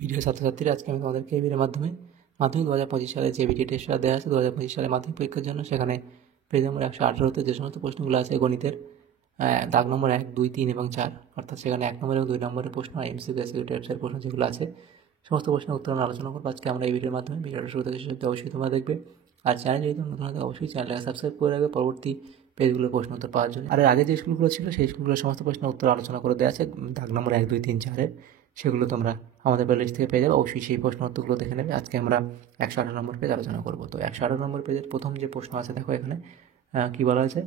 প্রিয় ছাত্রছাত্রীরা, আজকে আমি তোমাদেরকে এই ভিডিওর মাধ্যমে মাধ্যমিক 2025 সালে যে বিটি টেস্টটা দেওয়া আছে 2025 সালে মাধ্যমিক পরীক্ষার জন্য, সেখানে পেজ নম্বর 118তে যে সমস্ত প্রশ্নগুলো আছে গণিতের দাগ নম্বর 1, 2, 3 এবং 4, অর্থাৎ সেখানে 1 নম্বর এবং 2 নম্বরের প্রশ্ন আর এমসিকিউ এসকিউ টাইপসের প্রশ্ন যেগুলো আছে সমস্ত প্রশ্নের উত্তর আমরা আলোচনা করবো আজকে আমরা এই ভিডিওর মাধ্যমে। ভিডিওটা শুরু থেকে শেষ অবধি অবশ্যই তোমরা দেখবে, আর চ্যানেল যদি নতুন হয় অবশ্যই চ্যানেলটাকে সাবস্ক্রাইব করে রাখবে পরবর্তী পেজগুলোর প্রশ্ন উত্তর পাওয়ার জন্য। আর আগে যে স্কুলগুলো ছিল সেই স্কুলগুলোর সমস্ত প্রশ্নের উত্তর আলোচনা করে দেওয়া আছে দাগ নম্বর 1, 2, 3, 4-এর, সেগুলো তোমরা আমাদের প্লেলিস্ট থেকে পেয়ে যাবে। অবশ্যই সেই প্রশ্ন উত্তরগুলো দেখে নেবে। আজকে আমরা 118 নম্বর পেজ আলোচনা করবো। তো 118 নম্বর পেজের প্রথম যে প্রশ্ন আছে দেখো এখানে কী বলা আছে,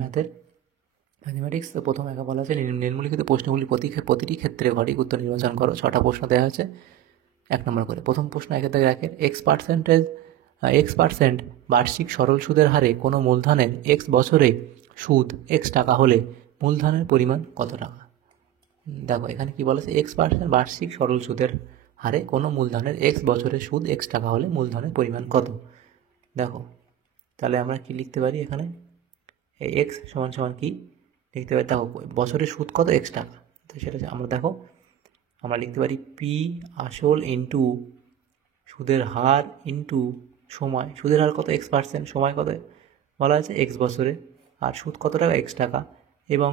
ম্যাথমেটিক্স। তো প্রথম একা বলা আছে নিম্নলিখিত প্রশ্নগুলি প্রতিটি ক্ষেত্রে সঠিক উত্তর নির্বাচন করো। 6টা প্রশ্ন দেওয়া আছে 1 নম্বর করে। প্রথম প্রশ্ন 1 X% বার্ষিক সরল সুদের হারে কোনো মূলধনের X বছরে সুদ X টাকা হলে মূলধনের পরিমাণ কত টাকা? দেখো এখানে কি বলেছে, X% বার্ষিক সরল সুদের হারে কোনো মূলধনের X বছরে সুদ X টাকা হলে মূলধনের পরিমাণ কত? দেখো তাহলে আমরা কি লিখতে পারি এখানে, এই X সমান সমান কি লিখতে পারি, দেখো বছরের সুদ কত X টাকা, তো সেটা আমরা দেখো আমরা লিখতে পারি পি আসল ইন্টু সুদের হার ইন্টু সময়। সুদের হার কত X%, সময় কত বলা আছে X বছরে, আর সুদ কত টাকা X টাকা, এবং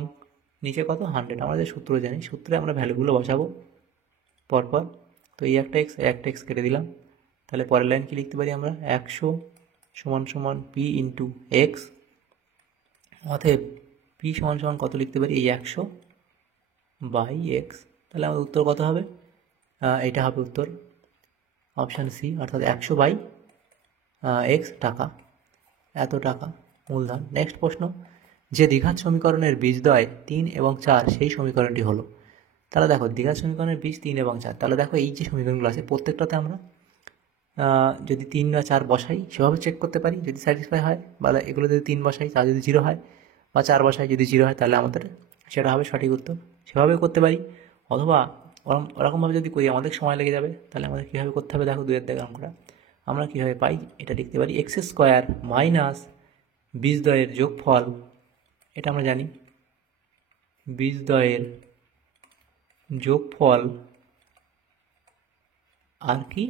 নিচে কত 100। আমরা যে সূত্র জানি, সূত্রে আমরা ভ্যালুগুলো বসাবো পরপর। তো এই একটা এক্স কেটে দিলাম। তাহলে পরের লাইন কি লিখতে পারি আমরা, 100 সমান সমান পি ইন্টু এক্স, অতএব পি সমান সমান কত লিখতে পারি, এই 100 বাই এক্স। তাহলে আমাদের উত্তর কত হবে, এটা হবে উত্তর অপশান সি, অর্থাৎ 100 বাই এক্স টাকা, এত টাকা মূলধন। নেক্সট প্রশ্ন, যে দ্বিঘাত সমীকরণের বীজদ্বয় 3 এবং 4 সেই সমীকরণটি হলো। তাহলে দেখো দ্বিঘাত সমীকরণের বীজ 3 এবং 4, তাহলে দেখো এই যে সমীকরণগুলো আছে প্রত্যেকটাতে আমরা যদি 3 বা 4 বসাই সেভাবে চেক করতে পারি, যদি স্যাটিসফাই হয়, বা এগুলো যদি 3 বসাই 4 যদি 0 হয়, বা 4 বসাই যদি 0 হয়, তাহলে আমাদের সেটা হবে সঠিক উত্তর। সেভাবে করতে পারি, অথবা ওরকমভাবে যদি করি আমাদের সময় লেগে যাবে। তাহলে আমাদের কীভাবে করতে হবে, দেখো 2-এর দাগের অঙ্কটা আমরা কীভাবে পাই, এটা লিখতে পারি x² মাইনাস বীজদ্বয়ের যোগফল, এটা আমরা জানি বীজদ্বয়ের যোগফল আর কি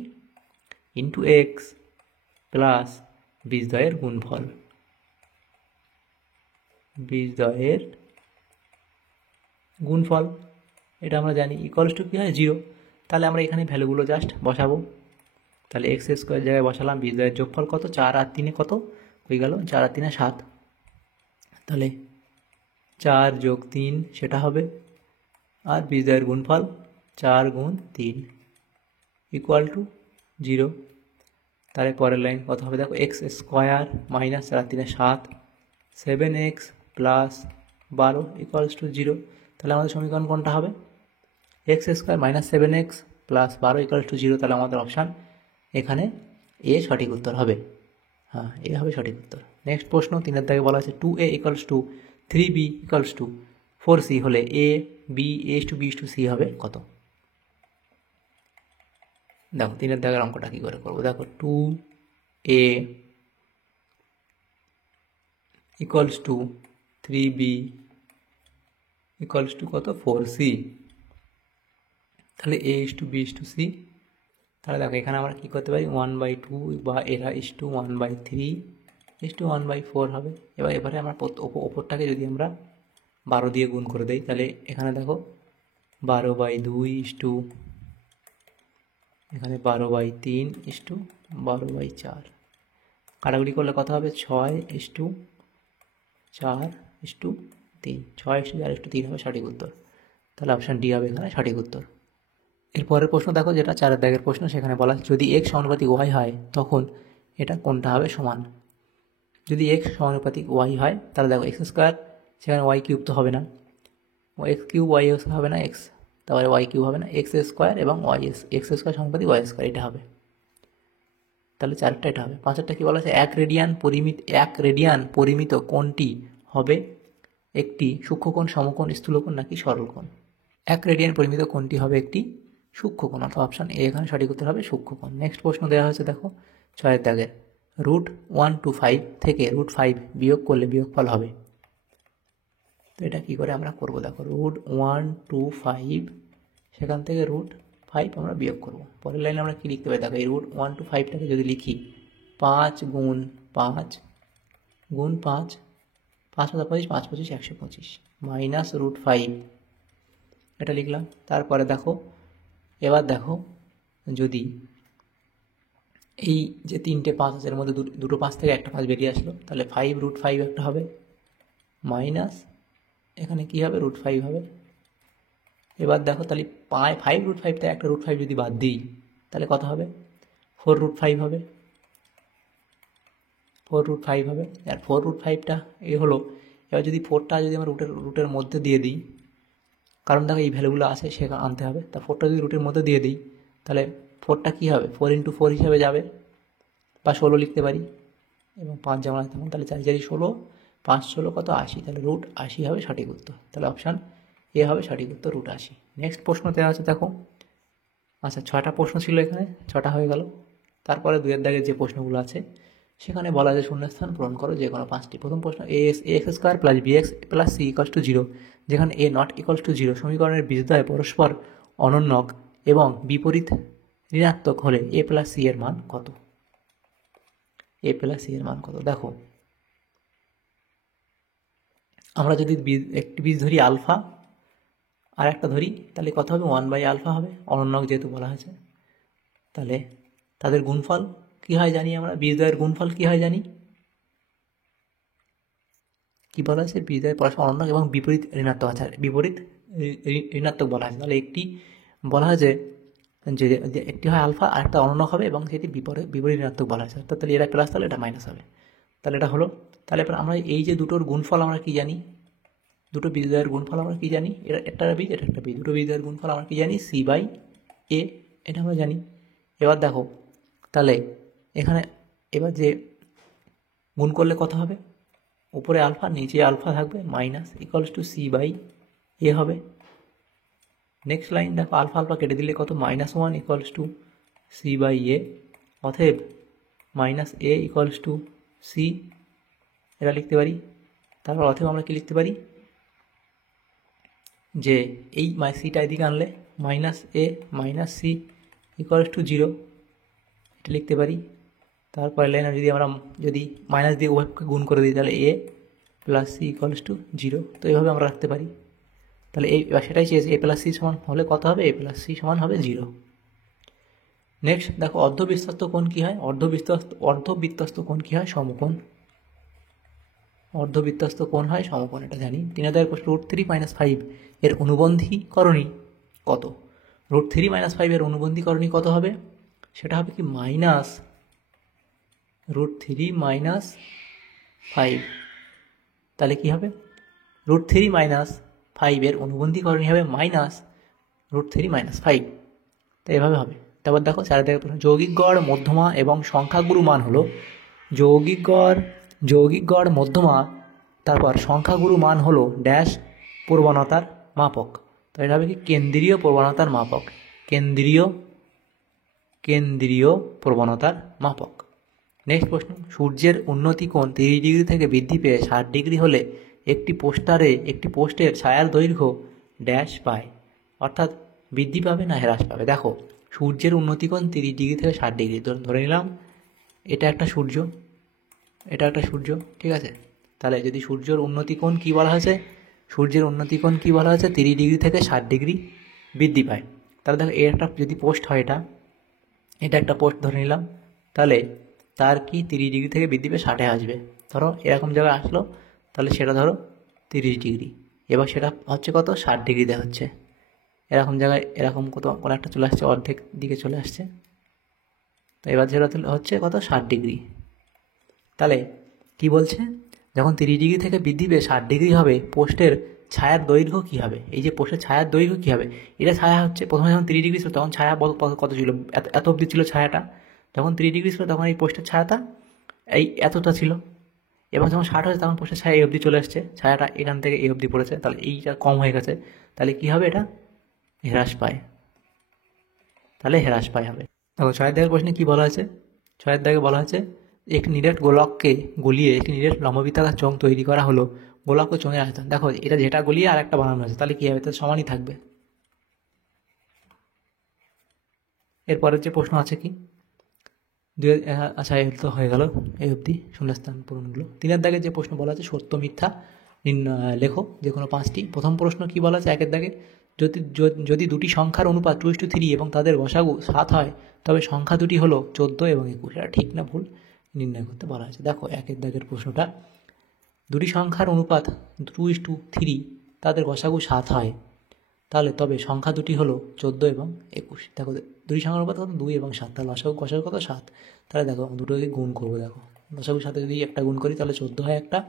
ইন্টু এক্স প্লাস বীজদ্বয়ের গুণফল, বীজদ্বয়ের গুণফল এটা আমরা জানি ইকুয়ালস টু কী হয় 0। তাহলে আমরা এখানে ভ্যালুগুলো জাস্ট বসাবো। তাহলে x² জায়গায় বসালাম, বীজদ্বয়ের যোগফল কত, 4 আর 3 কত হয়ে গেল, 4 আর 3 7, তাহলে 4 যোগ 3 সেটা হবে, আর বীজদ্বয়ের গুণফল 4 গুণ 3 ইকুয়াল টু 0। তাহলে পরের লাইন কত হবে, দেখো x² মাইনাস 4 আর 3 7, 7x প্লাস 12 ইকুয়ালস টু 0। তাহলে আমাদের সমীকরণ কোনটা হবে, x² minus 7x plus 12 equals to 0। তাহলে আমাদের অপশান এখানে এ সঠিক উত্তর হবে, হ্যাঁ এ হবে সঠিক উত্তর। নেক্সট প্রশ্ন 3-এর দাগে বলা আছে 2a equals to 3b equals to 4c হলে a b b c হবে কত? দেখো 3-এর দাগের অঙ্কটা কী করে করবো, দেখো 2a equals to 3b equals to কত 4c, তাহলে a b c। তাহলে দেখো এখানে আমরা কী করতে পারি, 1/2 বা এরা 1/3 1/4 হবে। এবারে আমরা ওপরটাকে যদি আমরা 12 দিয়ে গুণ করে দেই, তাহলে এখানে দেখো 12/2 এখানে 12/3 12/4, কাটাকুটি করলে কত হবে, 6:4 3, 6:4 হবে সঠিক উত্তর। তাহলে অপশান ডি হবে এখানে সঠিক উত্তর। এরপরের প্রশ্ন দেখো, যেটা 4-এর দাগের প্রশ্ন, সেখানে বলা যদি x সমানুপাতিক y হয় তখন এটা কোনটা হবে সমান। যদি x সমানুপাতিক y হয় তাহলে দেখো x², সেখানে y³ তো হবে না, x³ y হবে না, x তারপরে y³ হবে না, x² এবং x² সমানুপাতিক y² এটা হবে। তাহলে 4টা এটা হবে। 5-এরটা কী বলা আছে, 1 রেডিয়ান পরিমিত কোণটি হবে একটি সূক্ষ্মকোণ, সমকোণ, স্থূলকোণ নাকি সরলকোণ? 1 রেডিয়ান পরিমিত কোণটি হবে একটি সূক্ষ্মকোণ, অর্থাৎ অপশান এ এখানে সঠিক উত্তর হবে সূক্ষ্মকোণ। নেক্সট প্রশ্ন দেওয়া হয়েছে দেখো 6-এর দাগের, √1 to 5 থেকে √5 বিয়োগ করলে বিয়োগফল হবে। তো এটা কী করে আমরা করবো, দেখো √1 to 5 সেখান থেকে √5 5 আমরা বিয়োগ করব। পরের লাইনে আমরা কী লিখতে পারি, দেখো এই রুট 1 to 5টাকে যদি লিখি 5 গুণ 5 গুণ 5, 5 5 25, 5 25 125 মাইনাস রুট 5, এটা লিখলাম। তারপরে দেখো এবার দেখো যদি এই যে তিনটে 5 আছে এর মধ্যে দুটো 5 থেকে একটা 5 বেরিয়ে আসলো, তাহলে 5 রুট 5 একটা হবে, মাইনাস এখানে কি হবে রুট 5 হবে। এবার দেখো তাহলে 5 রুট 5 থেকে একটা রুট 5 যদি বাদ দিই তাহলে কত হবে, 4 রুট 5 হবে, 4 রুট 5 হবে। আর 4 রুট 5টা এই হলো। এবার যদি 4টা যদি আমরা রুটের মধ্যে দিয়ে দিই, কারণ দেখো এই ভ্যালুগুলো আছে সেখানে আনতে হবে, তা 4টা যদি রুটের মধ্যে দিয়ে দিই তাহলে 4টা কী হবে 4 × 4 হিসাবে যাবে, বা 16 লিখতে পারি, এবং 5 যেমন আছে তেমন, তাহলে 4 4 16, 5 16 কত 80, তাহলে রুট 80 হবে সঠিক উত্তর। তাহলে অপশান এ হবে সঠিক উত্তর, রুট 80। নেক্সট প্রশ্নতে আছে দেখো, আচ্ছা 6টা প্রশ্ন ছিল এখানে, 6টা হয়ে গেল। তারপরে 2-এর দাগের যে প্রশ্নগুলো আছে সেখানে বলা যায় শূন্যস্থান পূরণ করো যে কোনো 5টি। প্রথম প্রশ্ন, ax square plus bx plus c equals to 0, যেখানে a নট ইকুয়ালস টু 0 সমীকরণের বীজদ্বয় পরস্পর অনন্যক এবং বিপরীত ঋণাত্মক হলে a প্লাস c এর মান কত? a প্লাস c এর মান কত? দেখো আমরা যদি একটি বীজ ধরি আলফা আর একটা ধরি, তাহলে কত হবে 1/α হবে, অনন্যক যেহেতু বলা হয়েছে। তাহলে তাদের গুণফল কী হয় জানি আমরা, বীজদ্বয়ের গুণফল কী হয় জানি, কী বলা হয়েছে, বীজদ্বয়ের পরস্পর অনন্যক এবং বিপরীত ঋণাত্মক আছে, বিপরীত ঋণাত্মক বলা হয়েছে। তাহলে একটি বলা হয়েছে যে একটি হয় আলফা আর একটা অনন্যক হবে এবং সেটি বিপরীত ঋণাত্মক বলা হয়েছে, অর্থাৎ তাহলে এটা প্লাস তাহলে এটা মাইনাস হবে। তাহলে এটা হলো। তাহলে এবার আমরা এই যে দুটোর গুণফল আমরা কী জানি, দুটো বীজদ্বয়ের গুণফল আমরা কী জানি, এটা একটা বীজ এটা একটা বীজ, দুটো বীজদ্বয়ের গুণফল আমরা কী জানি, c/a, এটা আমরা জানি। এবার দেখো তাহলে এখানে এবার যে গুণ করলে কত হবে, উপরে আলফা নিচে আলফা থাকবে, মাইনাস ইকুয়ালস টু c/a হবে। নেক্সট লাইন দেখো, আলফা আলফা কেটে দিলে কত, -1 ইকুয়ালস টু c/a, অতএব -a ইকুয়ালস টু c, এটা লিখতে পারি। তারপর অতএব আমরা কি লিখতে পারি, যে এই সিটা এদিকে আনলে -a minus c equals to 0, এটা লিখতে পারি। তারপরে লাইন যদি আমরা যদি মাইনাস দিয়ে উভয়কে গুণ করে দিই তাহলে a plus c equals to 0, তো এইভাবে আমরা রাখতে পারি। তাহলে এই সেটাই চেয়েছে, a প্লাস c সমান হলে কত হবে, a প্লাস c সমান হবে 0। নেক্সট দেখো, অর্ধবৃত্তস্থ কোণ কী হয়, অর্ধবৃত্তস্থ কোণ কী হয়, সমকোণ। অর্ধবৃত্তস্থ কোণ হয় সমকোণ, এটা জানি। 3 প্রশ্ন, √3 - 5 এর অনুবন্ধীকরণী কত? √3 - 5 এর অনুবন্ধীকরণী কত হবে, সেটা হবে কি মাইনাস √3 - 5, তাহলে কি হবে √3 - 5 এর অনুবন্ধীকরণী হবে মাইনাস √3 - 5, তো এভাবে হবে। তারপর দেখো 4 প্রশ্ন, যৌগিক গড় মধ্যমা এবং সংখ্যাগুরু মান হলো, যৌগিক গড় মধ্যমা তারপর সংখ্যাগুরু মান হলো ড্যাশ প্রবণতার মাপক, তো এটা হবে কি কেন্দ্রীয় প্রবণতার মাপক, কেন্দ্রীয় প্রবণতার মাপক। নেক্সট প্রশ্ন, সূর্যের উন্নতি কোণ 30 ডিগ্রি থেকে বৃদ্ধি পেয়ে 60 ডিগ্রি হলে একটি পোস্টের ছায়ার দৈর্ঘ্য ড্যাশ পায়, অর্থাৎ বৃদ্ধি পাবে না হ্রাস পাবে। দেখো সূর্যের উন্নতি কোণ 30 ডিগ্রি থেকে 60 ডিগ্রি ধরে নিলাম, এটা একটা সূর্য, ঠিক আছে। তাহলে যদি সূর্যের উন্নতি কোণ কী বলা হয়েছে, 30 ডিগ্রি থেকে 60 ডিগ্রি বৃদ্ধি পায়। তাহলে দেখো এর একটা যদি পোস্ট হয়, এটা একটা পোস্ট ধরে নিলাম, তাহলে তার কি 30 ডিগ্রি থেকে বৃদ্ধি পেয়ে 60-এ আসবে। ধরো এরকম জায়গায় আসলো, তাহলে সেটা ধরো 30 ডিগ্রি, এবার সেটা হচ্ছে কত 60 ডিগ্রিতে হচ্ছে, এরকম জায়গায় এরকম কোনো একটা চলে আসছে, অর্ধেক দিকে চলে আসছে, তো এবার যেটা হচ্ছে কত 60 ডিগ্রি। তাহলে কি বলছে, যখন 30 ডিগ্রি থেকে বৃদ্ধি পেয়ে 60 ডিগ্রি হবে, পোস্টের ছায়ার দৈর্ঘ্য কী হবে, এই যে পোস্টের ছায়ার দৈর্ঘ্য কী হবে, এটা ছায়া হচ্ছে, প্রথমে যখন 30 ডিগ্রি ছিল তখন ছায়া কত ছিল, এত অবধি ছিল ছায়াটা, যখন 30 ডিগ্রি ছিল তখন এই পোস্টের ছায়াটা এই এতটা ছিল, এবং যখন 60 হয়েছে তখন পোস্টের ছায়া এই অবধি চলে আসছে, ছায়াটা এখান থেকে এই অবধি পড়েছে, তাহলে এইটা কম হয়ে গেছে, তাহলে কি হবে, এটা হ্রাস পায়, হবে। দেখো 6 দাগের প্রশ্নে কী বলা আছে, 6 দাগে বলা আছে, একটি নিরেট গোলককে গলিয়ে একটি নিরেট লম্ববৃত্তাকার চোঙ তৈরি করা হলো, গোলক ও চোঙের আয়তন। দেখো এটা যেটা গলিয়ে আর একটা বানানো হয়েছে, তাহলে কী হবে, তাহলে সমানই থাকবে। এরপরের যে প্রশ্ন আছে কি আচ্ছা এই তো হয়ে গেল এই অবধি শূন্যস্থান পূরণগুলো। 3 দাগে যে প্রশ্ন বলা আছে সত্য মিথ্যা লেখো যে কোনো 5টি। প্রথম প্রশ্ন কি বলা আছে 1 দাগে, যদি দুটি সংখ্যার অনুপাত 2:3 এবং তাদের গসাগু 7 হয় তবে সংখ্যা দুটি হলো 14 এবং 21। এটা ঠিক না ভুল নির্ণয় করতে বলা আছে। দেখো 1 দাগের প্রশ্নটা, দুটি সংখ্যার অনুপাত 2:3 তাদের গসাগু 7 হয় তাহলে তবে সংখ্যা দুটি হলো 14 এবং 21। দেখো দুটি সংখ্যার অনুপাত কত 2 এবং 7, তাহলে গসাগু কত 7। তাহলে দেখো দুটোকে গুণ করবো, দেখো গসাগুর সাথে যদি একটা গুণ করি তাহলে 14 হয় একটা,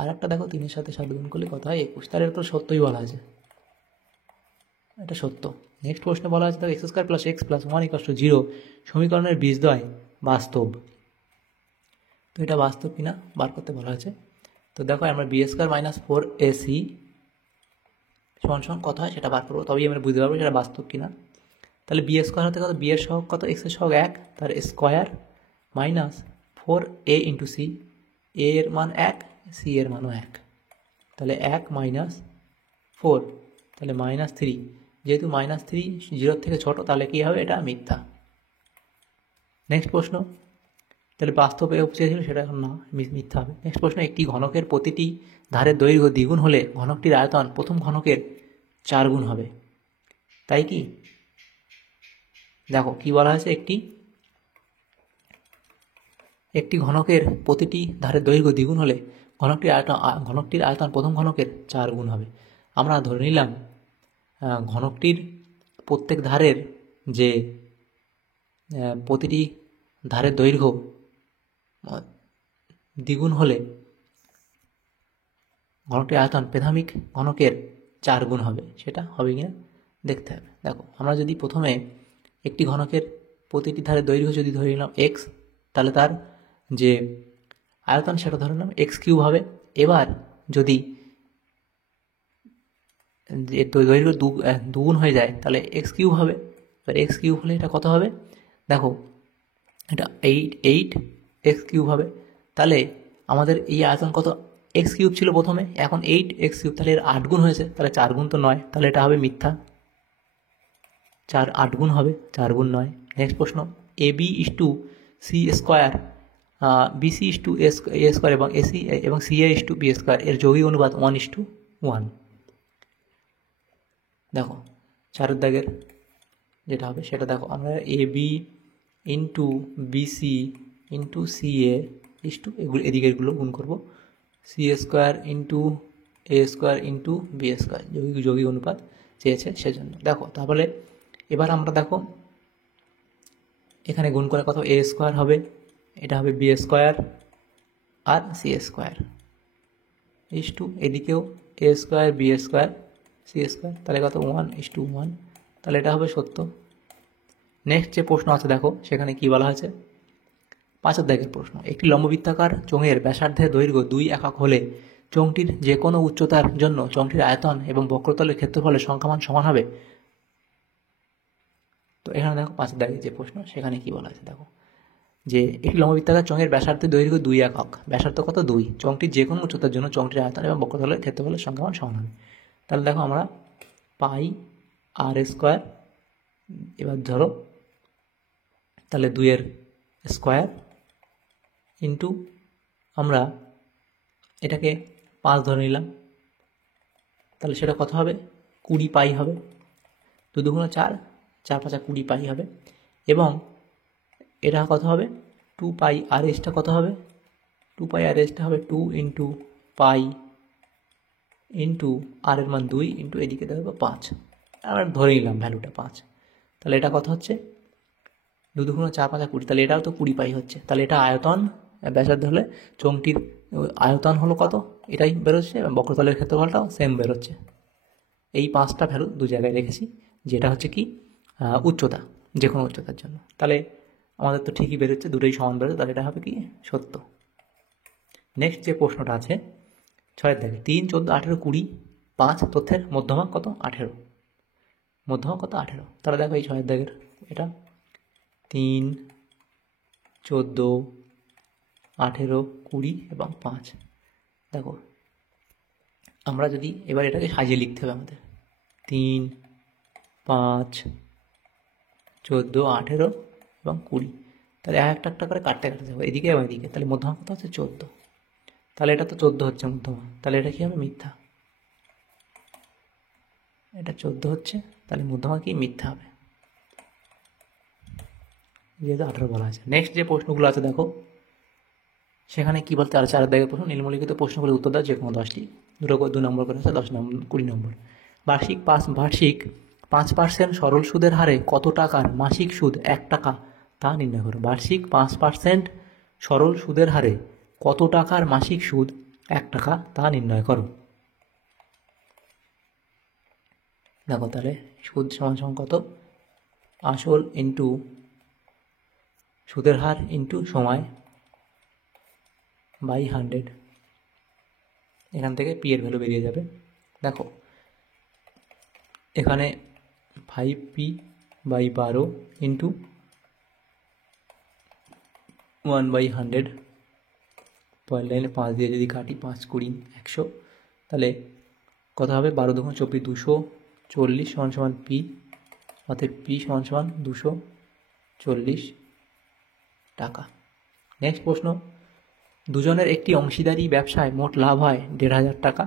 আর একটা দেখো 3-এর সাথে 7 গুণ করলে কত হয় 21। তাহলে এটা তো সত্যই বলা আছে, এটা সত্য। নেক্সট প্রশ্নে বলা আছে দেখো x² + x + 1 = 0 সমীকরণের বীজদ্বয় বাস্তব। তো এটা বাস্তব কিনা বার করতে বলা আছে। তো দেখো আমরা b² - 4ac সমান কত হয় সেটা বার করবো, তবেই আমরা বুঝতে পারবো সেটা বাস্তব কিনা। তাহলে বি স্কোয়ার হতে কত, বি এর সহগ কত, এক্স এর সহগ 1, তার square minus 4a × c, a এর মান 1, c এর মানও 1, তাহলে 1 - 4 তাহলে -3, যেহেতু -3 0 থেকে ছোট তাহলে কী হবে, এটা মিথ্যা। নেক্সট প্রশ্ন, তাহলে বাস্তবে চেয়েছিল সেটা এখন না, মিথ্যা হবে। নেক্সট প্রশ্ন, একটি ঘনকের প্রতিটি ধারের দৈর্ঘ্য দ্বিগুণ হলে ঘনকটির আয়তন প্রথম ঘনকের 4 গুণ হবে, তাই কি? দেখো কি বলা হয়েছে, একটি ঘনকের প্রতিটি ধারের দৈর্ঘ্য দ্বিগুণ হলে ঘনকটির আয়তন প্রথম ঘনকের 4 গুণ হবে। আমরা ধরে নিলাম ঘনকটির প্রত্যেক ধারের যে প্রতিটি ধারের দৈর্ঘ্য দ্বিগুণ হলে ঘনকটির আয়তন প্রাথমিক ঘনকের 4 গুণ হবে, সেটা হবে কিনা দেখতে হবে। দেখো আমরা যদি প্রথমে একটি ঘনকের প্রতিটি ধারের দৈর্ঘ্য যদি ধরে নিলাম x, তাহলে তার যে আয়তন সেটা ধরে নিলাম x³ হবে। এবার যদি দৈর্ঘ্য দুগুণ হয়ে যায় তাহলে x³ হবে। এবার x³ হলে এটা কত হবে, দেখো এটা 8x³ হবে। তাহলে আমাদের এই আয়তন কত, x³ ছিল প্রথমে, এখন 8x³, তাহলে এর 8 গুণ হয়েছে, তাহলে 4 গুণ তো নয়, তাহলে এটা হবে মিথ্যা। 8 গুণ হবে, 4 গুণ নয়। নেক্সট প্রশ্ন, AB = c², BC = a² এবং AC এবং CA = b² এর যৌগিক অনুপাত 1:1। দেখো 4 দাগের যেটা হবে সেটা দেখো, আমরা AB × BC × CA এগুলো এদিকেরগুলো গুণ করবো, CA² × A² × B², যৌগিক অনুপাত চেয়েছে সেজন্য। দেখো তাহলে এবার আমরা দেখো এখানে গুণ করে কত, A² হবে, এটা হবে B² আর C² এদিকেও A² B² C², তাহলে কত 1:1, তাহলে এটা হবে সত্য। নেক্সট যে প্রশ্ন আছে দেখো সেখানে কি বলা হয়েছে, 5 দাগের প্রশ্ন, একটি লম্ববৃত্তাকার চোঙের ব্যাসার্ধের দৈর্ঘ্য 2 একক হলে চোঙটির যে কোনো উচ্চতার জন্য চোঙটির আয়তন এবং বক্রতলের ক্ষেত্রফলের সংখ্যামান সমান হবে। তো এখানে দেখো 5 দাগের যে প্রশ্ন সেখানে কি বলা আছে, দেখো যে একটি লম্ববৃত্তাকার চোঙের ব্যাসার্ধের দৈর্ঘ্য 2 একক, ব্যাসার্ধ কত 2, চোঙটির যে কোনো উচ্চতার জন্য চোঙটির আয়তন এবং বক্রতলের ক্ষেত্রফলের সংখ্যামান সমান হবে। তাহলে দেখো আমরা πr², এবার ধরো তাহলে 2 স্কোয়ার ইন্টু আমরা এটাকে 5 ধরে নিলাম, তাহলে সেটা কত হবে 20 পাই হবে, 2 2 4, 4 5 20 পাই হবে। এবং এটা কত হবে 2πrs কত হবে, 2πrs হবে 2 × পাই ইন্টু আর এর মান 2 ইন্টু এদিকে দেবো 5, আমরা ধরে নিলাম ভ্যালুটা 5, তাহলে এটা কত হচ্ছে 2 2 4 5 20, তাহলে এটাও তো 20 পাই হচ্ছে। তাহলে এটা আয়তন ব্যাসার্ধ হলে চোঙটির আয়তন হলো কত, এটাই বেরোচ্ছে এবং বক্রতলের ক্ষেত্রফলটাও সেম বেরোচ্ছে। এই 5টা ভ্যালু 2 জায়গায় রেখেছি, যেটা হচ্ছে কি উচ্চতা, যে কোনো উচ্চতার জন্য। তাহলে আমাদের তো ঠিকই বেরোচ্ছে, দুটোই সমান বেরোচ্ছে, তাহলে এটা হবে কি সত্য। নেক্সট যে প্রশ্নটা আছে 6 দাগে, 3 14 18 20 5 তথ্যের মধ্যমা কত 18, মধ্যমা কত 18। তাহলে দেখো এই 6 দাগের এটা 3 14 18 20 এবং 5। দেখো আমরা যদি এবার এটাকে সাজিয়ে লিখতে হবে আমাদের, 3 5 14, 18 এবং 20। তাহলে একটা একটা করে কাটতে কাটতে যাবো এদিকে এবং এদিকে। তাহলে মধ্যমা কত হচ্ছে 14। তাহলে এটা তো 14 হচ্ছে মধ্যমা, তাহলে এটা কী হবে মিথ্যা। এটা 14 হচ্ছে, তাহলে মধ্যমা কি মিথ্যা হবে, যেহেতু 18 বলা আছে। নেক্সট যে প্রশ্নগুলো আছে দেখো, সেখানে কী বলতে আর 4 দাগের প্রশ্ন, নিম্নলিখিত প্রশ্নগুলির উত্তর দাও যে কোনো 10টি, 2 নম্বর করে আছে, 10 নম্বর 20 নম্বর। বার্ষিক 5% সরল সুদের হারে কত টাকার মাসিক সুদ 1 টাকা তা নির্ণয় করো। বার্ষিক 5% সরল সুদের হারে কত টাকার মাসিক সুদ 1 টাকা তা নির্ণয় করো। দেখো তাহলে সুদ সমান সমান কত, আসল ইন্টু সুদের হার ইন্টু সময় বাই 100। এখান থেকে পি এর ভ্যালু বেরিয়ে যাবে। দেখো এখানে 5p বাই 12 ইন্টু 1/100, পয়েন্ট লাইনে 5 দিয়ে যদি কাটি 5, 20, 100, তাহলে কত হবে, 12 2 24, 240 সমান সমান পি, অর্থাৎ পি সমান সমান 240 টাকা। নেক্সট প্রশ্ন, দুজনের একটি অংশীদারি ব্যবসায় মোট লাভ হয় 1500 টাকা,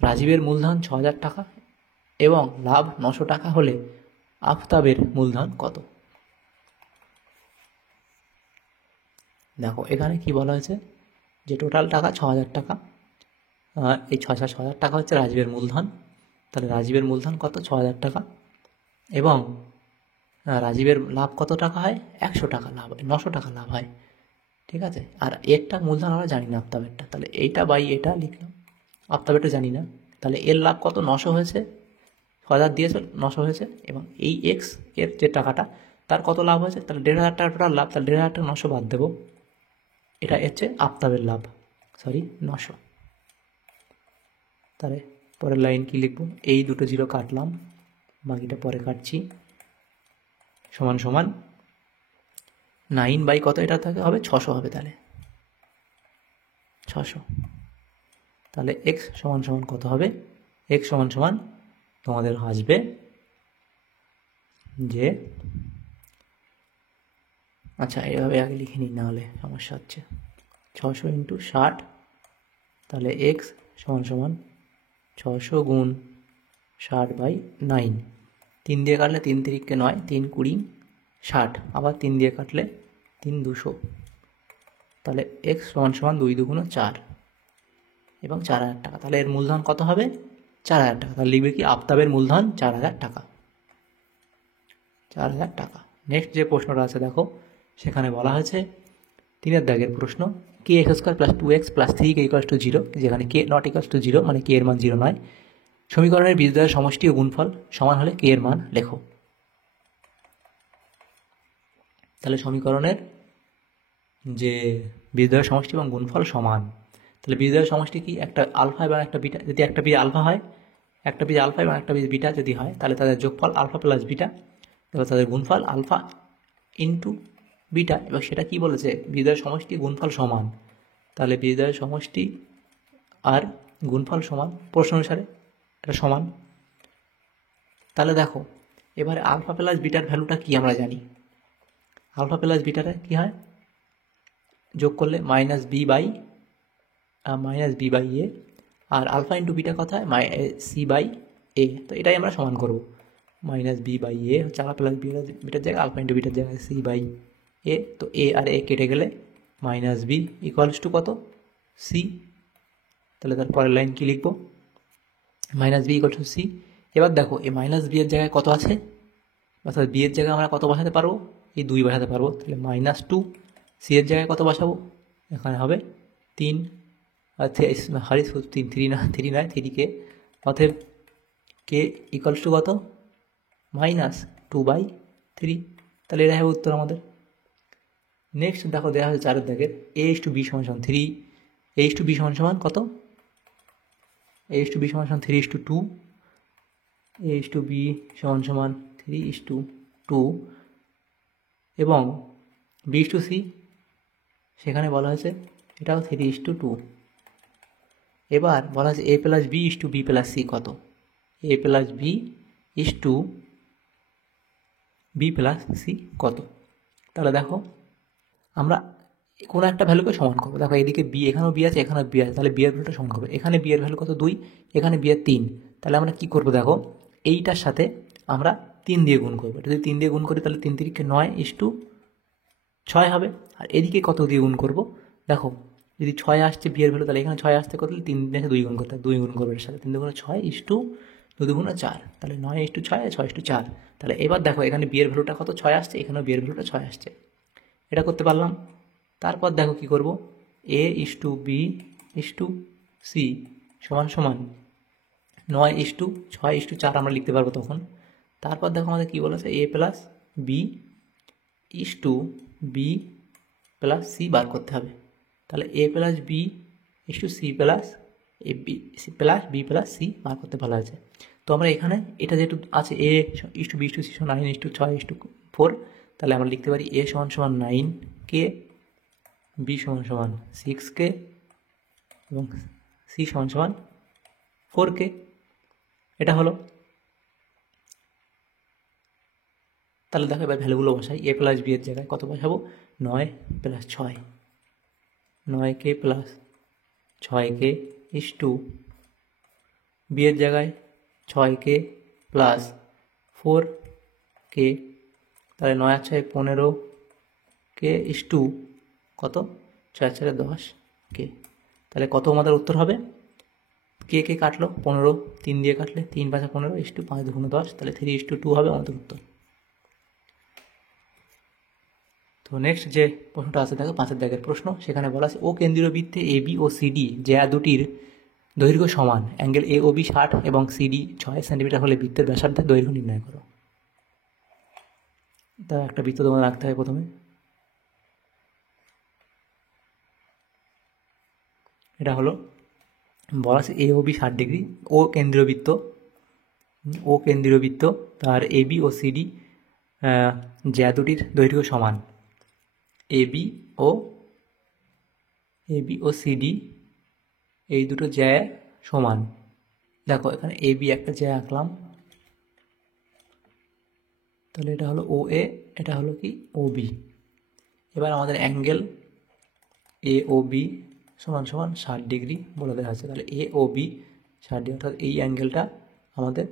রাজীবের মূলধন 6000 টাকা এবং লাভ 900 টাকা হলে আফতাবের মূলধন কত। দেখো এখানে কি বলা হয়েছে, যে টোটাল টাকা 6000 টাকা, এই 6000 টাকা হচ্ছে রাজীবের মূলধন। তাহলে রাজীবের মূলধন কত, 6000 টাকা, এবং রাজীবের লাভ কত টাকা হয়, 100 টাকা লাভ হয়, 900 টাকা লাভ হয়, ঠিক আছে। আর এরটা মূলধন আমরা জানি না আফতাবেরটা, তাহলে এইটা বাই এটা লিখলাম, আফতাবেরটা জানি না। তাহলে এর লাভ কত, 900 হয়েছে, 6000 দিয়েছে 900 হয়েছে, এবং এই এক্স এর যে টাকাটা তার কত লাভ হয়েছে, তাহলে 1500 টাকা টোটাল লাভ, তাহলে 1500 টাকা 900 বাদ দেবো, এটা হচ্ছে আফতাবের লাভ, 900। তাহলে পরের লাইন কি লিখব, এই দুটো জিরো কাটলাম, বাকিটা পরে কাটছি, সমান সমান 9 বাই কত, এটা থাকে হবে 600 হবে, তাহলে 600। তাহলে এক্স সমান সমান কত হবে, এক্স সমান সমান তোমাদের আসবে যে, আচ্ছা এভাবে আগে লিখে নিই, নাহলে সমস্যা হচ্ছে, 600 ইন্টু 60, তাহলে এক্স সমান সমান 600 গুণ 60/9, 3 দিয়ে কাটলে 3 3 9, 3 20 60, আবার 3 দিয়ে কাটলে 3 200, তাহলে এক্স সমান সমান 2 2 4 এবং 4000 টাকা। তাহলে এর মূলধন কত হবে, 4000 টাকা। তাহলে লিখবে কি, আফতাবের মূলধন 4000 টাকা, 4000 টাকা। নেক্সট যে প্রশ্নটা আছে দেখো, সেখানে বলা হয়েছে 3 দাগের প্রশ্ন, kx² + 2x + 3k = 0, যেখানে k ≠ 0 মানে k এর মান 0 নয়, সমীকরণের বীজদ্বয়ের সমষ্টি ও গুণফল সমান হলে k এর মান লেখো। তাহলে সমীকরণের যে বীজদ্বয়ের সমষ্টি এবং গুণফল সমান, তাহলে বীজদ্বয়ের সমষ্টি কি, একটা আলফা এবং একটা বিটা, যদি একটা বীজ আলফা হয়, একটা বীজ আলফা এবং একটা বীজ বিটা যদি হয়, তাহলে তাদের যোগফল আলফা প্লাস বিটা, এবার তাদের গুণফল আলফা ইন্টু বিটা, এবং সেটা কি বলেছে, বীজদ্বয়ের সমষ্টি গুণফল সমান, তাহলে বীজদ্বয়ের সমষ্টি আর গুণফল সমান, প্রশ্ন অনুসারে এটা সমান। তাহলে দেখো এবারে আলফা প্লাস বিটার ভ্যালুটা কি আমরা জানি, আলফা প্লাস বিটারে কী হয়, যোগ করলে -b/a, আর আলফা ইন্টু বিটা কথা হয় c/a, তো এটাই আমরা সমান করব, -b/a হচ্ছে আলফা প্লাস বিটার জায়গায়, আলফা ইন্টু বিটার জায়গায় c/a, তো a আর a কেটে গেলে -b = কত, c। তাহলে তার পরের লাইন কী লিখব, -b = c। এবার দেখো এই -b এর জায়গায় কত আছে, অর্থাৎ b এর জায়গায় আমরা কত বসাতে পারবো, এই 2 বসাতে পারবো, তাহলে -2, c এর জায়গায় কত বসাবো, এখানে হবে 3, আর 3 নয় 3k, অতএব k = কত, -2/3, তাহলে এটা হবে উত্তর আমাদের। নেক্সট দেখো দেওয়া হচ্ছে 4 দাগের, a/b = 3, a/b = কত, a/b = 3:2, a/b = 3:2, এবং b/c সেখানে বলা হয়েছে এটাও 3:2। এবার বলা হয়েছে a + b/b + c কত, a + b/b b plus c কত। তাহলে দেখো আমরা কোনো একটা ভ্যালুকে সমান করবো। দেখো এদিকে বি, এখানেও বি আছে, এখানেও বি আছে, তাহলে বি এর ভ্যালুটা সমান করবো। এখানে বি এর ভ্যালু কত 2, এখানে বি এর 3। তাহলে আমরা কী করবো দেখো, এইটার সাথে আমরা 3 দিয়ে গুণ করবো। এটা যদি 3 দিয়ে গুণ করি তাহলে 3 3 9:6 হবে। আর এদিকে কত দিয়ে গুণ করবো দেখো, যদি 6 আসছে বি এর ভ্যালু, তাহলে এখানে 6 আসতে কত, 3 দিয়ে 2 গুণ করতে হবে। 2 গুণ করবো এর সাথে, 3 2 6:2 2 4, তাহলে 9:6 6:4। তাহলে এবার দেখো এখানে বি এর ভ্যালুটা কত 6 আসছে, এখানেও বি এর ভ্যালুটা 6 আসছে। এটা করতে পারলাম। তারপর দেখো কি করব, a:b:c সমান সমান 9:6:4 আমরা লিখতে পারবো তখন। তারপর দেখো আমাদের কী বলেছে, a plus b b plus c বার করতে হবে। তাহলে a plus b c plus c plus b plus c বার করতে বলা হয়েছে। তো আমরা এখানে এটা যেহেতু আছে a:b:c 9:6:4, তাহলে আমরা লিখতে পারি a সমান সমান 9k, b সমান সমান 6k এবং c সমান সমান 4k। এটা হলো। তাহলে দেখো এবার ভ্যালুগুলো বসাই। a প্লাস বি এর জায়গায় কত বসাবো, 9 plus 6, 9k plus 6k B এর জায়গায় 6k প্লাস 4k, তাহলে 9 আর 6 15k কত, 6 4 10k। তাহলে কত আমাদের উত্তর হবে, কে কাটলো 15, 3 দিয়ে কাটলে 3 5 15 5 2 10, তাহলে 3:2 হবে আমাদের উত্তর। তো নেক্সট যে প্রশ্নটা আছে দেখো 5 দাগের প্রশ্ন, সেখানে বলা আছে ও কেন্দ্রীয় বৃত্তে এ বি ও সিডি যে দুটির দৈর্ঘ্য সমান, অ্যাঙ্গেল এ ও বি 60 এবং সিডি 6 সেন্টিমিটার হলে বৃত্তের ব্যাসার্ধের দৈর্ঘ্য নির্ণয় করো। তা একটা বৃত্ত তোমার রাখতে হবে প্রথমে। এটা হলো বলা আছে এ ও বি 60 ডিগ্রি, ও কেন্দ্রীয় বৃত্ত, তার এ বি ও সিডি জ্যা দুটির দৈর্ঘ্য সমান। এ বি ও সিডি এই দুটো জ্যা সমান। দেখো এখানে এ বি একটা জ্যা আঁকলাম, তাহলে এটা হলো ও এ, এটা হলো কি ও বি। এবার আমাদের অ্যাঙ্গেল এ ও বি সমান সমান 60 ডিগ্রি বলে দেওয়া আছে। তাহলে এ ও বি 60 ডিগ্রি, অর্থাৎ এই অ্যাঙ্গেলটা আমাদের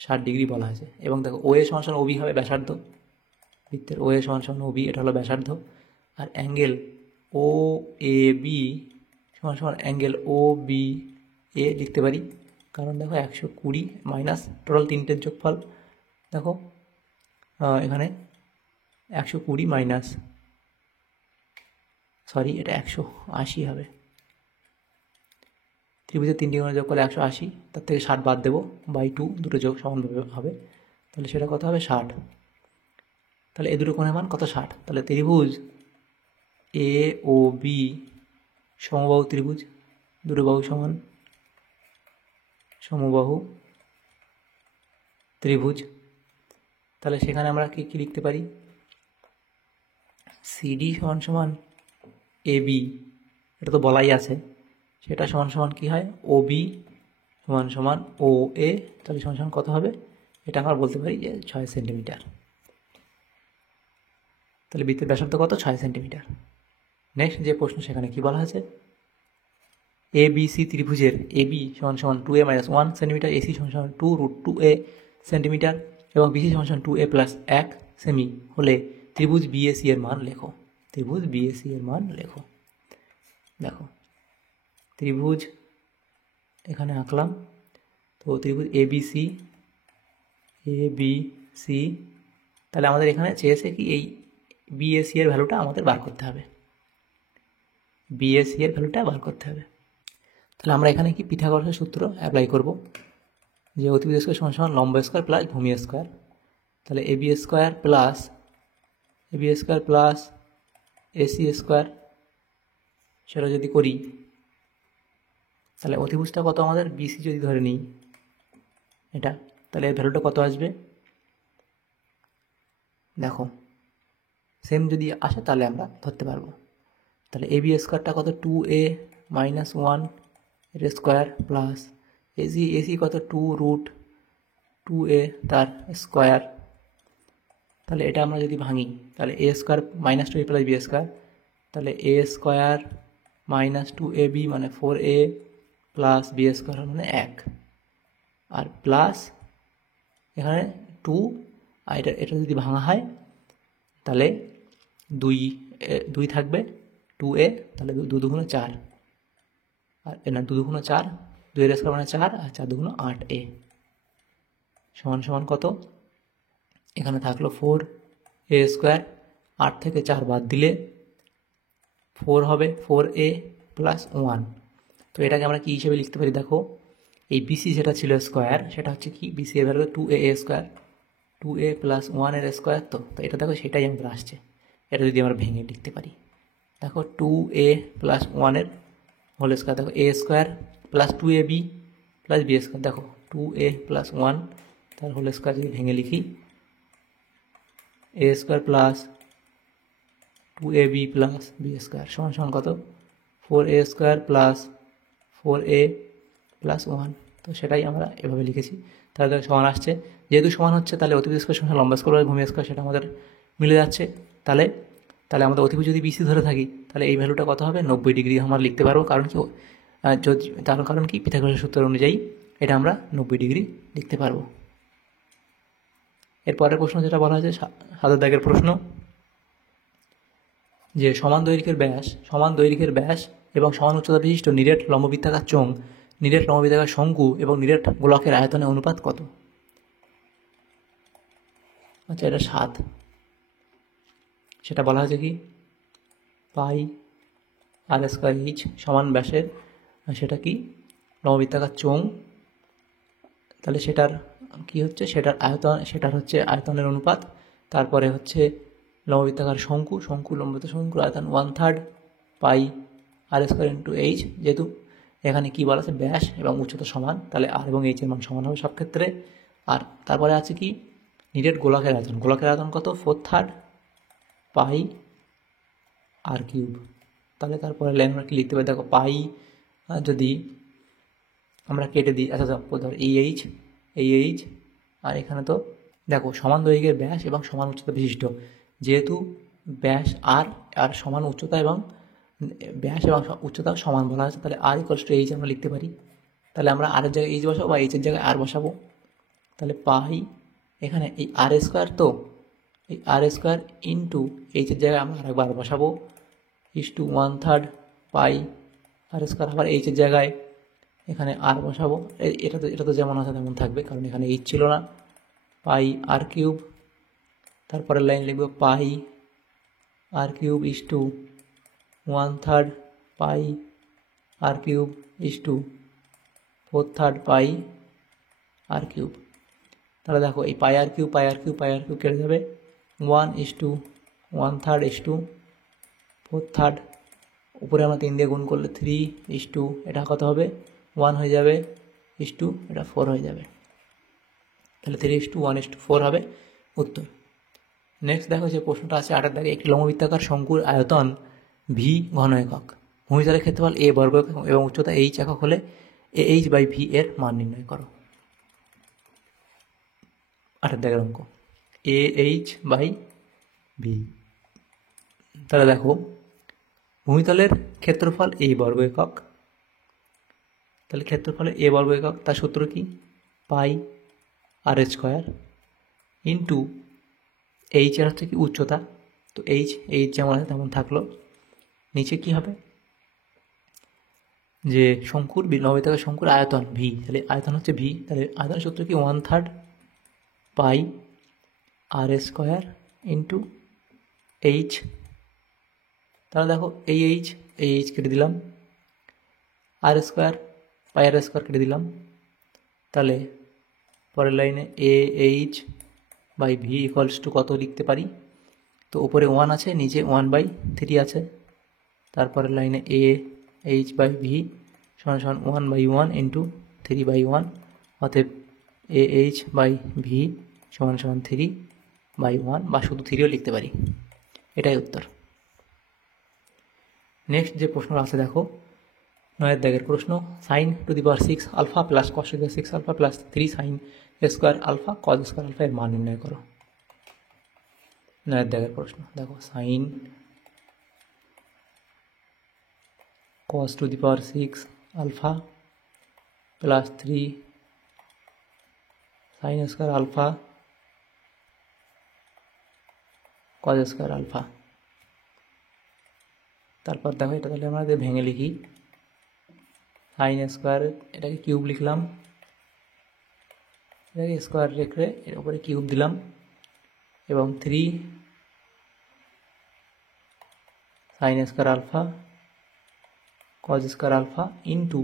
60 ডিগ্রি বলা হয়েছে। এবং দেখো ও এ সমান সমান ও বি হবে ব্যাসার্ধ, বৃত্তের ও এ সমান সমান ও বি, এটা হলো ব্যাসার্ধ। আর অ্যাঙ্গেল ও এ বি সমান সমান অ্যাঙ্গেল ও বি এ লিখতে পারি, কারণ দেখো 120 মাইনাস টোটাল তিনটের যোগফল। দেখো এখানে 120 মাইনাস, সরি এটা 180 হবে। ত্রিভুজের তিনটি কোণের যোগ করলে 180, তার থেকে 60 বাদ দেবো, বাই 2, দুটো যোগ সমানভাবে হবে, তাহলে সেটা কত হবে 60। তাহলে এই দুটো কোণের মান কত 60। তাহলে ত্রিভুজ এ ও বি সমবাহু ত্রিভুজ, দুটো বাহু সমান, সমবাহু ত্রিভুজ। তাহলে সেখানে আমরা কি কি লিখতে পারি, সিডি সমান সমান এ বি, এটা তো বলাই আছে, সেটা সমান সমান কী হয় ও বি সমান সমান ও এ, তাহলে সমান সমান কত হবে, এটা আমরা বলতে পারি যে 6 সেন্টিমিটার। তাহলে বৃত্তের ব্যাসার্ধ কত, 6 সেন্টিমিটার। নেক্সট যে প্রশ্ন সেখানে কি বলা আছে, এ বি সি ত্রিভুজের এ বি সমান সমান 2a - 1 সেন্টিমিটার, এসি সমান সমান 2√2a সেন্টিমিটার এবং বিসি সমান সমান 2a + 1 সেমি হলে ত্রিভুজ বিএসি এর মান লেখো। ত্রিভুজ বিএসি এর মান লেখো। দেখো ত্রিভুজ এখানে আঁকলাম, তো ত্রিভুজ এ বি সি, তাহলে আমাদের এখানে চেয়েছে কি এই বিএসি এর ভ্যালুটা আমাদের বার করতে হবে, বিএসি এর ভ্যালুটা বার করতে হবে। তাহলে আমরা এখানে কি পিথাগোরাসের সূত্র অ্যাপ্লাই করব, যে অতিভুজ স্কয়ার সমান সমান লম্ব স্কয়ার প্লাস ভূমি স্কয়ার। তাহলে A B square plus AC square, সেটা যদি করি তাহলে অতিভুজটা কত আমাদের বিসি যদি ধরে নিই এটা, তাহলে এর ভ্যালুটা কত আসবে, দেখো সেম যদি আসে তাহলে আমরা ধরতে পারবো। তাহলে এ বি স্কয়ারটা কত 2a - 1 এর স্কয়ার প্লাস এসি কত 2√2a তার স্কয়ার তাহলে এটা আমরা যদি ভাঙি তাহলে এ স্কোয়ার মাইনাস টু এ প্লাস বি স্কোয়ার, তাহলে এ square minus two A B মানে 4a প্লাস বি স্কোয়ার মানে 1, আর প্লাস এখানে 2, আর এটা যদি ভাঙা হয় তাহলে 2 থাকবে 2a, তাহলে 2 দুগুণে 4, আর না 2 দুগুণে 4, 2 এর স্কোয়ার মানে 4, আর 4 দুগুণে 8a সমান সমান কত? এখানে থাকলো 4a স্কোয়ার, 8 থেকে 4 বাদ দিলে 4 হবে, 4a প্লাস 1। তো এটাকে আমরা কী হিসেবে লিখতে পারি? দেখো এই বিসি যেটা ছিল স্কোয়ার সেটা হচ্ছে কি, বিসি এর value 2a square, 2a plus 1 এর স্কোয়ার। তো এটা দেখো সেটাই আমাদের আসছে। এটা যদি আমরা ভেঙে লিখতে পারি, দেখো 2a প্লাস 1 এর হোল স্কোয়ার, দেখো a square plus 2ab plus b square, দেখো 2a প্লাস 1 তার হোল স্কোয়ার যদি ভেঙে লিখি, a square plus 2ab plus b square সমান সমান কত? 4a square plus 4a plus 1। তো সেটাই আমরা এভাবে লিখেছি। তাহলে সমান আসছে, যেহেতু সমান হচ্ছে তাহলে অতিভুজ স্কোয়ার সমান লম্বা স্কোয়ার আর ভূমি স্কোয়ার সেটা আমাদের মিলে যাচ্ছে। তাহলে আমাদের অতিভুজ যদি বিসি ধরে থাকি তাহলে এই ভ্যালুটা কত হবে? 90 ডিগ্রি আমরা লিখতে পারবো। কারণ কি, যদি তার কারণ কি, পিথাগোরাসের সূত্র অনুযায়ী এটা আমরা 90 ডিগ্রি লিখতে পারবো। এরপরের প্রশ্ন যেটা বলা হয়েছে 7 দাগের প্রশ্ন, যে সমান দৈর্ঘ্যের ব্যাস এবং সমান উচ্চতা বিশিষ্ট নিরেট লম্ববৃত্তাকার চোঙ, নিরেট লম্ববৃত্তাকার শঙ্কু এবং নিরেট গোলকের আয়তনের অনুপাত কত? আচ্ছা, এটা 7। সেটা বলা হয়েছে কি, পাই আর স্কোয়ার এইচ সমান ব্যাসের, সেটা কি লম্ববৃত্তাকার চোঙ, তাহলে সেটার কি হচ্ছে, সেটার হচ্ছে আয়তনের অনুপাত। তারপরে হচ্ছে লম্ববৃত্তাকার শঙ্কু লম্ববৃত্তাকার শঙ্কুর আয়তন 1/3 পাই আর স্কোয়ার ইন্টু এইচ। যেহেতু এখানে কী বলা আছে, ব্যাস এবং উচ্চতা সমান, তাহলে আর এবং এইচের মান সমান হবে সব ক্ষেত্রে। আর তারপরে আছে কি, নিরেট গোলকের আয়তন কত? 4/3 পাই আর কিউব। তাহলে তারপরে লাইন আমরা কি লিখতে পারি? দেখো পাই যদি আমরা কেটে দিই, আচ্ছা ধর এইচ, আর এখানে তো দেখো সমান দৈর্ঘ্যের ব্যাস এবং সমান উচ্চতা বিশিষ্ট, যেহেতু ব্যাস আর সমান উচ্চতা এবং ব্যাস এবং উচ্চতা সমান বলা আছে, তাহলে আর ইকুয়ালস টু এইচ আমরা লিখতে পারি। তাহলে আমরা আর এর জায়গায় এইচ বসাবো বা এইচের জায়গায় আর বসাবো। তাহলে পাই এখানে এই আর স্কোয়ার, তো এই আর স্কোয়ার ইন্টু এইচের জায়গায় আমরা আরেকবার বসাবো ইস টু 1/3 পাই আর স্কোয়ার, আবার এইচের জায়গায় এখানে আর বসাবো। এটা তো যেমন আছে তেমন থাকবে, কারণ এখানে এইচ ছিল না। পাই আর কিউব, তারপরে লাইন লিখবো pi r cube is to 1/3 pi r cube is to 4/3 pi r cube. তাহলে দেখো এই পাই আর কিউব কেটে যাবে, 1/1/3 ইস টু 4/3, উপরে আমরা 3 দিয়ে গুণ করলে 3 এটা কত হবে? 1 হয়ে যাবে ইস টু এটা 4 হয়ে যাবে। তাহলে 3:1:4 হবে উত্তর। নেক্সট দেখো যে প্রশ্নটা আছে 8 দাগে, একটি লম্ববৃত্তাকার শঙ্কুর আয়তন ভি ঘন একক, ভূমিতলের ক্ষেত্রফল এ বর্গ একক এবং উচ্চতা এইচ একক হলে এইচ বাই ভি এর মান নির্ণয় করো। 8 দাগের অঙ্ক, এইচ বাই ভি। তাহলে দেখো ভূমিতলের ক্ষেত্রফল এ বর্গ একক, তাহলে ক্ষেত্রফলে এ বর্গ একক, তার সূত্র কি? পাই আর স্কোয়ার ইন্টু এইচ এর হচ্ছে কি উচ্চতা, তো এইচ যেমন আছে তেমন থাকলো। নিচে কি হবে, যে লম্ববৃত্তাকার শঙ্কুর আয়তন ভি, তাহলে আয়তন হচ্ছে ভি, তাহলে আয়তনের সূত্র কি 1/3 পাই আর স্কোয়ার ইন্টু এইচ। তাহলে দেখো এই এইচ কেটে দিলাম, আর স্কোয়ার পাই আর স্কোয়ার কেটে দিলাম। তাহলে পরের লাইনে h by v equals to কত লিখতে পারি? তো উপরে 1 আছে, নিচে 1/3 আছে। তারপরের লাইনে এইচ বাই ভি সমান 1/1 ইন্টু 3/1, অতএব এইচ বাই ভি সমান 3/1, বা শুধু 3ও লিখতে পারি। এটাই উত্তর। নেক্সট যে প্রশ্ন আছে দেখো 9 দাগের প্রশ্ন, sin to the power 6 alpha plus cos to the power 6 alpha plus 3 sin square alpha cos square alpha এর মান নির্ণয় করো। নয়ের দাগের প্রশ্ন দেখো, sine cos to the power 6 alpha plus 3 sine square alpha cos square alpha. তারপর দেখো এটা তাহলে আমরা ভেঙে লিখি, সাইন স্কোয়ার এটাকে কিউব লিখলাম, এটাকে স্কোয়ার রেখে এর উপরে কিউব দিলাম, এবং 3 sine square alpha cos square alpha into,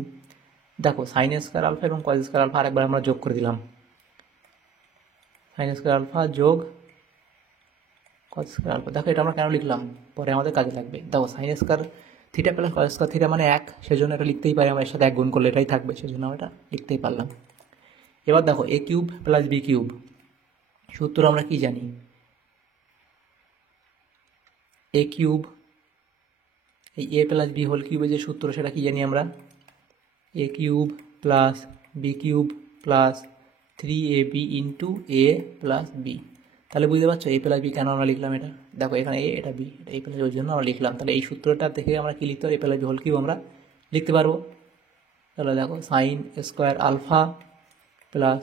দেখো সাইন স্কোয়ার আলফা এবং cos স্কোয়ার আলফা আরেকবার আমরা যোগ করে দিলাম, সাইন স্কোয়ার আলফা যোগ cos স্কোয়ার আলফা। দেখো এটা আমরা কেন লিখলাম, পরে আমাদের কাজে লাগবে। দেখো sine square theta plus cos square theta মানে 1, সেজন্য এটা লিখতেই পারি আমরা, এর সাথে 1 গুণ করলে এটাই থাকবে, সেজন্য আমরা এটা লিখতেই পারলাম। এবার দেখো a cube plus b cube, সূত্র আমরা কি জানি, a কিউব এই a প্লাস b হোল কিউবের যে সূত্র সেটা কি জানি আমরা, a cube plus b cube plus 3ab into a plus b। তাহলে বুঝতে পারছো a প্লাস b কেন আমরা লিখলাম, এটা দেখো এখানে a এটা b, এটা a প্লাস ওর জন্য আমরা লিখলাম। তাহলে এই সূত্রটা থেকে আমরা কি লিখতে পারবো, a plus b whole cube আমরা লিখতে পারবো। তাহলে দেখো sine square alpha plus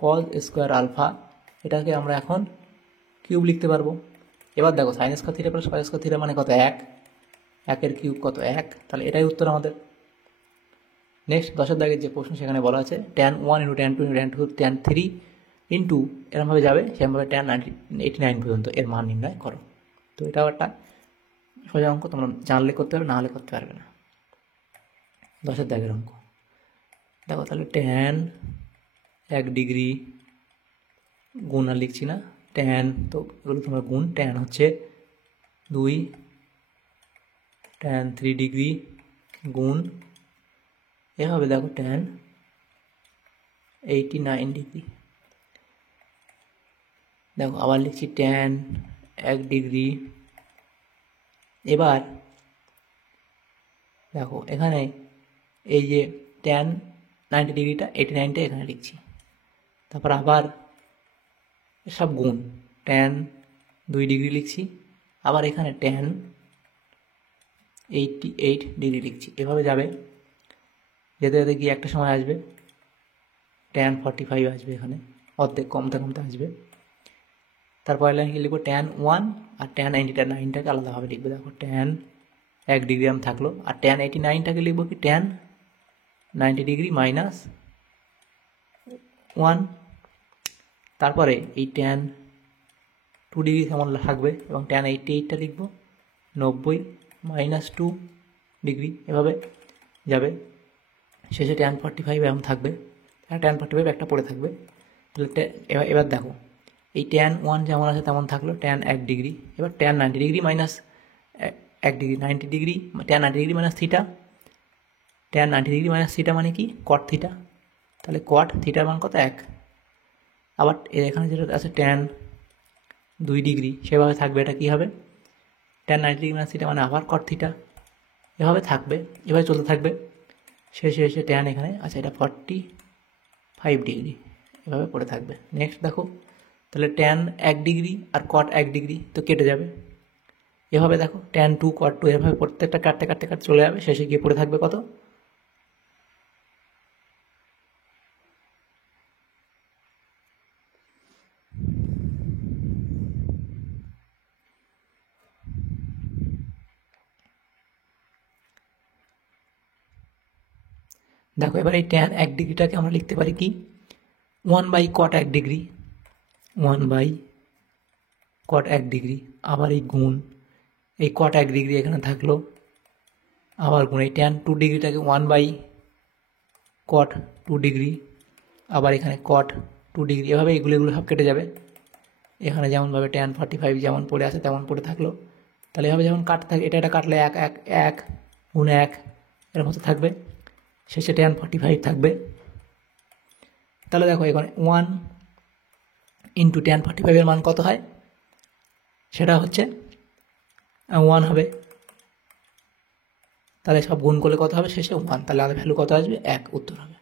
cos square alpha, এটাকে আমরা এখন কিউব লিখতে পারবো। এবার দেখো sine square theta plus cos square theta মানে কত, 1, 1 কিউব কত 1, তাহলে এটাই উত্তর আমাদের। নেক্সট 10 দাগের যে প্রশ্ন সেখানে বলা আছে tan 1 into tan 2 into tan 2 tan 3 into এরমভাবে যাবে, সেরমভাবে tan 89 পর্যন্ত এর মান নির্ণয় করো। তো এটাও একটা সোজা অঙ্ক, তোমরা জানলে করতে পারবে, না হলে করতে পারবে না। 10 দাগের অঙ্ক দেখো, তাহলে tan 1 ডিগ্রি গুণ আর লিখছি না, tan তো এগুলো তোমরা গুণ, tan হচ্ছে 2, tan 3 ডিগ্রি গুণ, এভাবে দেখো tan 89 ডিগ্রি। দেখো আবার লিখছি tan 1 ডিগ্রি। এবার দেখো এখানে এই যে tan 90 ডিগ্রিটা 89টা এখানে লিখছি, তারপর আবার সব গুণ, tan 2 ডিগ্রি লিখছি, আবার এখানে tan 88 ডিগ্রি লিখছি, এভাবে যাবে, যেতে যেতে গিয়ে একটা সময় আসবে tan 45 আসবে, এখানে অর্ধেক কমতে কমতে আসবে। তারপর লাইন কি লিখবো, tan 1 আর tan 89টাকে আলাদাভাবে লিখবে। দেখো tan 1 ডিগ্রি আম থাকলো, আর tan 89টাকে লিখবো কি tan 90 ডিগ্রি মাইনাস 1। তারপরে এই tan 2 ডিগ্রি কেমন থাকবে, এবং tan 88টা লিখবো 90 মাইনাস 2 ডিগ্রি, এভাবে যাবে, শেষে tan 45 এরকম থাকবে, tan 45 একটা পড়ে থাকবে। তাহলে এবার দেখো এই tan 1 যেমন আছে তেমন থাকলো, tan 1 ডিগ্রি, এবার tan 90 degree minus 1 degree, 90 degree tan 90 degree minus theta, tan 90 degree minus theta মানে কি cot থিটা, তাহলে cot থিটার মান কত 1। আবার এখানে যেটা আছে tan 2 ডিগ্রি সেভাবে থাকবে, এটা কী হবে tan 90 ডিগ্রি মাইনাস থিটা মানে আবার cot থিটা, এভাবে থাকবে, এভাবে চলতে থাকবে, শেষে এসে tan এখানে আচ্ছা এটা 45 ডিগ্রি এভাবে পড়ে থাকবে। নেক্সট দেখো তাহলে tan 1 ডিগ্রি আর cot 1 ডিগ্রি তো কেটে যাবে, এভাবে দেখো tan 2 cot 2 এভাবে প্রত্যেকটা কাটতে কাটতে কাটতে চলে যাবে, শেষে গিয়ে পড়ে থাকবে কত, দেখো এবার এই tan 1 ডিগ্রিটাকে আমরা লিখতে পারি কি 1/cot 1 ডিগ্রি, 1/cot 1 ডিগ্রি, আবার এই গুণ এই cot 1 ডিগ্রি এখানে থাকলো, আবার গুণ এই tan 2 ডিগ্রিটাকে 1/cot 2 ডিগ্রি, আবার এখানে cot 2 ডিগ্রি, এভাবে এগুলো সব কেটে যাবে, এখানে যেমনভাবে tan 45 যেমন পড়ে আছে তেমন পড়ে থাকলো। তাহলে এভাবে যেমন কাটতে থাকে, এটা কাটলে 1 1 1 গুণ 1 এর মতো থাকবে, শেষে tan 45 থাকবে। তাহলে দেখো এখানে 1 ইন্টু tan 45 এর মান কত হয়, সেটা হচ্ছে 1 হবে, তাহলে সব গুণ করলে কত হবে, শেষে 1, তাহলে আমাদের ভ্যালু কত আসবে 1 উত্তর হবে।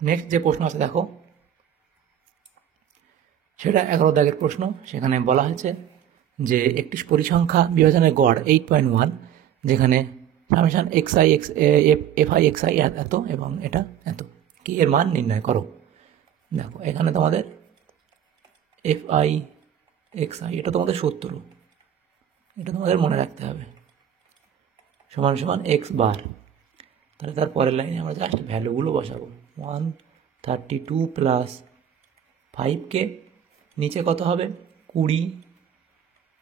নেক্সট যে প্রশ্ন আছে দেখো, সেটা 11 দাগের প্রশ্ন। সেখানে বলা হয়েছে যে একটি পরিসংখ্যা বিভাজনের গড় 8.1, যেখানে summation xi x fi xi এত এবং এটা এত, কি এর মান নির্ণয় করো। দেখো এখানে তোমাদের fi xi এটা তোমাদের সূত্র, এটা তোমাদের মনে রাখতে হবে, সমান সমান এক্স বার। তাহলে তার পরের লাইনে আমরা জাস্ট ভ্যালুগুলো বসাবো। 132 প্লাস 5k, নিচে কত হবে 20,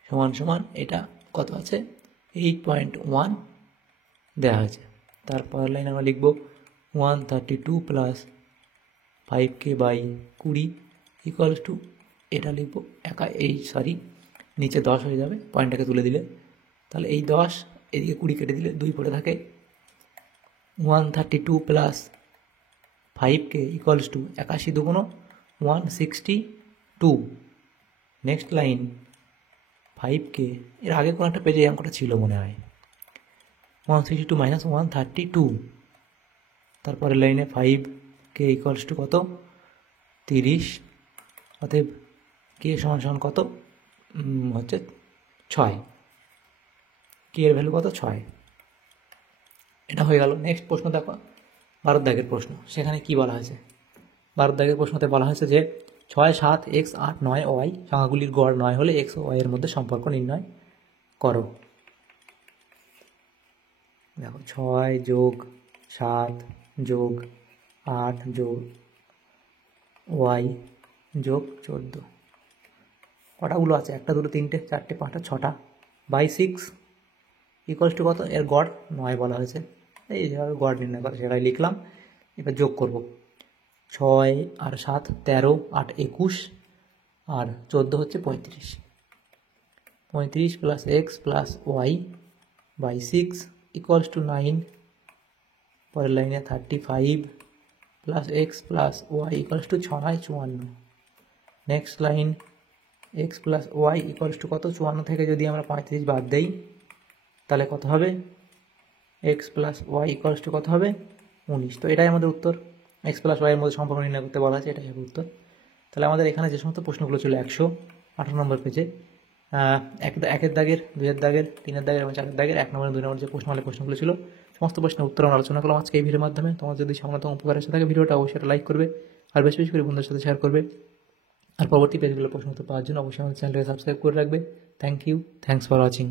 সমান সমান এটা কত আছে 8.1 দেওয়া হয়েছে। তারপরের লাইনে আমরা লিখব 132 plus 5k by 20 equals to, এটা লিখব নিচে 10 হয়ে যাবে পয়েন্টটাকে তুলে দিলে, তাহলে এই 10 এদিকে 20 কেটে দিলে 2 পড়ে থাকে। 132 প্লাস 5k ইকুয়ালস টু 81 দুগুণ 162। নেক্সট লাইন 5k, এর আগে কোনো একটা পেজে এই অঙ্কটা ছিল মনে হয়, 162 মাইনাস 132। তারপরে লাইনে 5k ইকুয়ালস টু কত 30, অতএব k সমান সমান কত হচ্ছে 6, k এর ভ্যালু কত 6। এটা হয়ে গেল। নেক্সট প্রশ্ন দেখো 12 দাগের প্রশ্ন। সেখানে কি বলা হয়েছে? 12 দাগের প্রশ্নতে বলা হয়েছে যে 6, 7, x, 8, 9 y সংখ্যাগুলির গড় 9 হলে x ও y এর মধ্যে সম্পর্ক নির্ণয় করো। দেখো 6 যোগ 7 যোগ 8 যোগ y যোগ 14, কটাগুলো আছে 1 2 3 4 5 6টা, বাই 6 ইকুয়ালস টু কত, এর গড় 9 বলা হয়েছে। এই যেভাবে গড় নির্ণয় করে সেটাই লিখলাম। এবার যোগ করব, 6 আর 7 13, 8 21 আর 14 হচ্ছে 35। 35 plus x plus y by 6 equals to 9। পরের লাইনে 35 plus x plus y equals to 6 9 54। Next line x plus y equals to কত, 54 থেকে যদি আমরা 35 বাদ দেই তাহলে কত হবে, x plus y equals to কত হবে 19। তো এটাই আমাদের উত্তর। এক্স প্লাস ওয়াইয়ের মধ্যে সম্পর্ক নির্ণয় করতে বলা আছে, এটাই হবে উত্তর। তাহলে আমাদের এখানে যে সমস্ত প্রশ্নগুলো ছিল 118 নম্বর পেজে, 1 দাগের, 2 দাগের, 3 দাগের এবং 4 দাগের, 1 নম্বর 2 নম্বর যে প্রশ্নগুলো ছিল সমস্ত প্রশ্নের উত্তর আমরা আলোচনা করলাম আজকে এই ভিডিওর মাধ্যমে। তোমার যদি সামান্যতম উপকার এসে থাকে ভিডিওটা অবশ্যই লাইক করবে আর বেশি বেশি করে বন্ধুদের সাথে শেয়ার করবে। আর পরবর্তী পেজগুলো প্রশ্ন উত্তর পাওয়ার জন্য অবশ্যই আমাদের চ্যানেলটাকে সাবস্ক্রাইব করে রাখবে। Thank you, thanks for watching.